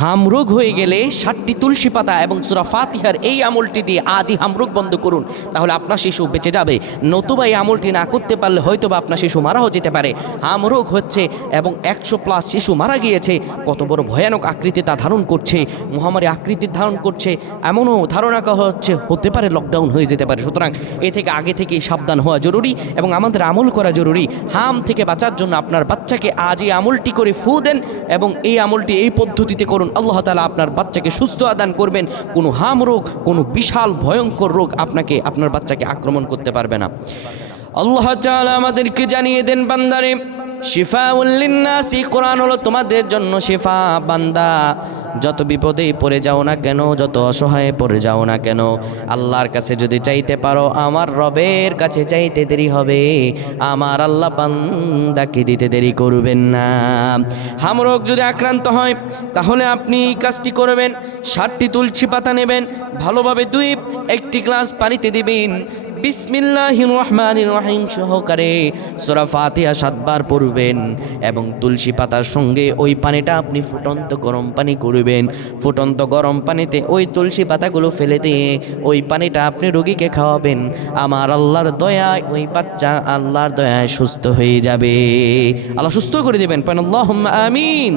হামরোগ হয়ে গেলে 60টি তুলসী পাতা এবং সূরা ফাতিহার এই আমলটি দিয়ে আজই হামরোগ বন্ধ করুন, তাহলে আপনার শিশু বেঁচে যাবে। নতুবা এই আমলটি না করতে পারলে হয়তো বা আপনার শিশু মারাও যেতে পারে। হামরোগ হচ্ছে এবং 100+ শিশু মারা গিয়েছে। কত বড় ভয়ানক আকৃতি তা ধারণ করছে, মহামারী আকৃতির ধারণ করছে। এমনও ধারণা করা হচ্ছে হতে পারে লকডাউন হয়ে যেতে পারে। সুতরাং এ থেকে আগে থেকেই সাবধান হওয়া জরুরি এবং আমাদের আমল করা জরুরি। হাম থেকে বাঁচার জন্য আপনার বাচ্চাকে আজ এই আমলটি করে ফু দেন এবং এই আমলটি এই পদ্ধতিতে করুন। আল্লাহ তাআলা আপনার বাচ্চাকে সুস্থ আদান করবেন। কোনো হাম রোগ, কোনো বিশাল ভয়ঙ্কর রোগ আপনার বাচ্চাকে আক্রমণ করতে পারবে না। আল্লাহ তাআলা আমাদেরকে জানিয়ে দেন, বান্দারে শিফাউল লিন্নাসি, কোরআন হলো তোমাদের জন্য শিফা। বান্দা যত বিপদে পড়ে যাও না কেন, যত অসহায়ে পড়ে যাও না কেন, আল্লাহর কাছে যদি চাইতে পারো, আমার রবের কাছে চাইতে দেরি হবে, আমার আল্লাহ বান্দাকে দিতে দেরি করবেন না। হামরোগ যদি আক্রান্ত হয় তাহলে আপনি এই কাজটি করবেন, 60টি তুলসী পাতা নেবেন, ভালোভাবে ধুয়ে 1টি গ্লাস পানিতে দিবেন, বিসমিল্লাহির রহমানির রহিম সহকারে সূরা ফাতিহা 7 বার পড়বেন এবং তুলসী পাতার সঙ্গে ওই পানিটা আপনি ফুটন্ত গরম পানি করবেন। ফুটন্ত গরম পানিতে ওই তুলসী পাতাগুলো ফেলে দিয়ে ওই পানিটা আপনি রোগীকে খাওয়াবেন। আমার আল্লাহর দয়ায় ওই বাচ্চা আল্লাহর দয়ায় সুস্থ হয়ে যাবে। আল্লাহ সুস্থ করে দেবেন। আল্লাহুম্মা আমিন।